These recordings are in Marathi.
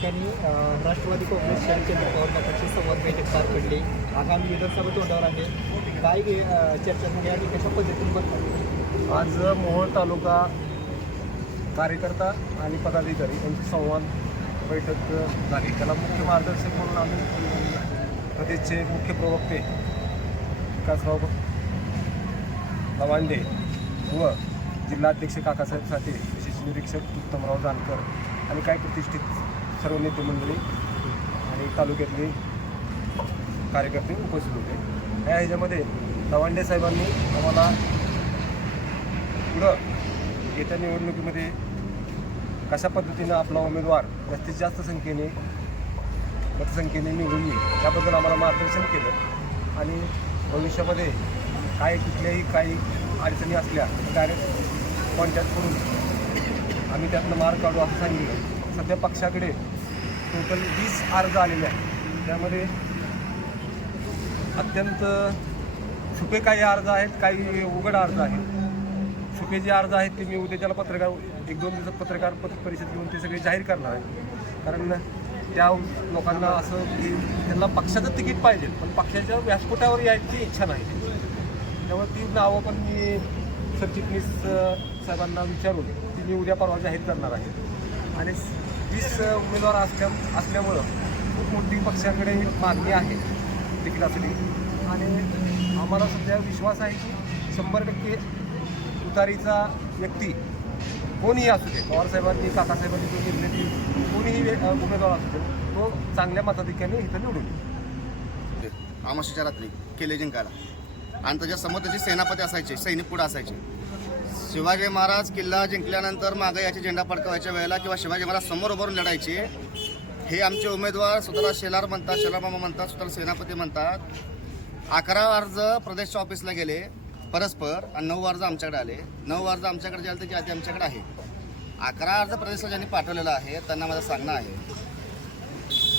ठिकाणी राष्ट्रवादी काँग्रेस शरदचंद्र पवार गटाची संवाद बैठक पार पडली. आगामी विधानसभा तोंडावर आहे. काय चर्चा झाली आणि कशा पद्धतीने बघतात आज मोहोळ तालुका कार्यकर्ता आणि पदाधिकारी यांची संवाद बैठक झाली. त्याला मुख्य मार्गदर्शक म्हणून आम्ही प्रदेशचे मुख्य प्रवक्ते विकासराव लवांडे व जिल्हाध्यक्ष काकासाहेब साठे विशेष निरीक्षक उत्तमराव जानकर आणि काही प्रतिष्ठित सर्व नेते मंडळी आणि तालुक्यातले कार्यकर्ते उपस्थित होते. या ह्याच्यामध्ये तवांडे साहेबांनी आम्हाला पुढं येत्या निवडणुकीमध्ये कशा पद्धतीनं आपला उमेदवार जास्तीत जास्त संख्येने मतसंख्येने निवडून येईल त्याबद्दल आम्हाला मार्गदर्शन केलं आणि भविष्यामध्ये काय कुठल्याही काही अडचणी असल्या डायरेक्ट कॉन्टॅक्ट करून आम्ही त्यातनं मार्ग काढू असं सांगितलं. सध्या पक्षाकडे टोटल वीस अर्ज आलेले आहेत. त्यामध्ये अत्यंत छुपे काही अर्ज आहेत काही उघड अर्ज आहेत. छुपे जे अर्ज आहेत ते मी उद्या त्याला पत्रकार एक दोन दिवसात पत्रकार पत्र परिषद घेऊन ते सगळे जाहीर करणार आहे. कारण त्या लोकांना असं की त्यांना पक्षाचं तिकीट पाहिजे पण पक्षाच्या व्यासपीठावर यायची इच्छा नाही. त्यामुळे ती नावं पण मी सरचिटणीस साहेबांना विचारून ती मी उद्या परवा जाहीर करणार आहे. आणि वीस उमेदवार असल्या असल्यामुळं खूप मोठी पक्षाकडे मागणी आहे तिकिटासाठी. आणि आम्हाला सध्या विश्वास आहे की शंभर टक्के उतारीचा व्यक्ती कोणीही असू दे पवारसाहेबांनी काकासाहेबांनी जो निर्णय कोणीही उमेदवार असू दे तो चांगल्या मताधिक्याने इथं निवडून आमाशीच्या रात्री केले जिंकायला. आणि त्याच्यासमोर त्याचे सेनापती असायचे सैनिक पुढे असायचे. शिवाजी महाराज किल्ला जिंकल्यानंतर मागे याची झेंडा फडकवायच्या वेळेला किंवा शिवाजी महाराज समोर उभारून लढायचे हे आमचे उमेदवार स्वतःला शेलार म्हणतात शेलारमामा म्हणतात स्वतःला सेनापती म्हणतात. अकरा अर्ज प्रदेशच्या ऑफिसला गेले परस्पर आणि नऊ अर्ज आमच्याकडे आले. नऊ अर्ज आमच्याकडे जे आले त्याची आधी आमच्याकडे आहे. अकरा अर्ज प्रदेशला ज्यांनी पाठवलेला आहे त्यांना माझं सांगणं आहे.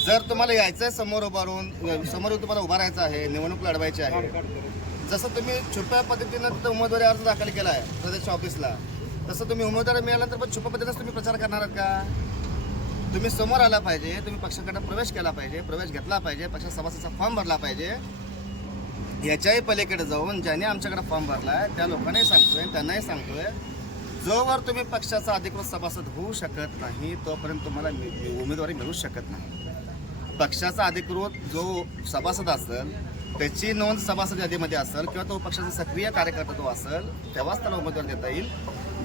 जर तुम्हाला यायचं आहे समोर उभारून समोर तुम्हाला उभा राहायचं आहे निवडणूक लढवायची आहे जसं तुम्ही छुप्या पद्धतीनं तिथं उमेदवारी अर्ज दाखल केला आहे प्रदेशच्या ऑफिसला तसं तुम्ही उमेदवारी मिळाल्यानंतर पण छुप्या पद्धतीनं तुम्ही प्रचार करणार आहात का? तुम्ही समोर आला पाहिजे तुम्ही पक्षाकडे प्रवेश केला पाहिजे प्रवेश घेतला पाहिजे पक्ष सभासदचा फॉर्म भरला पाहिजे. याच्याही पलीकडे जाऊन ज्याने आमच्याकडे फॉर्म भरला आहे त्या लोकांनाही सांगतोय त्यांनाही सांगतोय जोवर तुम्ही पक्षाचा अधिकृत सभासद होऊ शकत नाही तोपर्यंत तुम्हाला उमेदवारी मिळू शकत नाही. पक्षाचा अधिकृत जो सभासद असेल त्याची नोंद सभासद यादीमध्ये असेल किंवा तो पक्षाचा सक्रिय कार्यकर्ता तो असेल तेव्हाच त्याला उमेदवार देता येईल.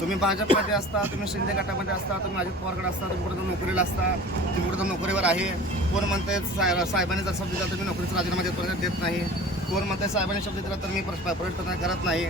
तुम्ही भाजपमध्ये असता तुम्ही शिंदे गटामध्ये असता तुम्ही अजित पवारकडे असता तुम्ही कुठं नोकरीला असता तुम्ही कुठं नोकरीवर आहे कोण म्हणते साहेब साहेबांनी जर शब्द दिला तुम्ही नोकरीचा राजीनामा देतो देत नाही. कोण म्हणते साहेबांनी शब्द दिला तर मी प्रश्न प्रवेश करत नाही.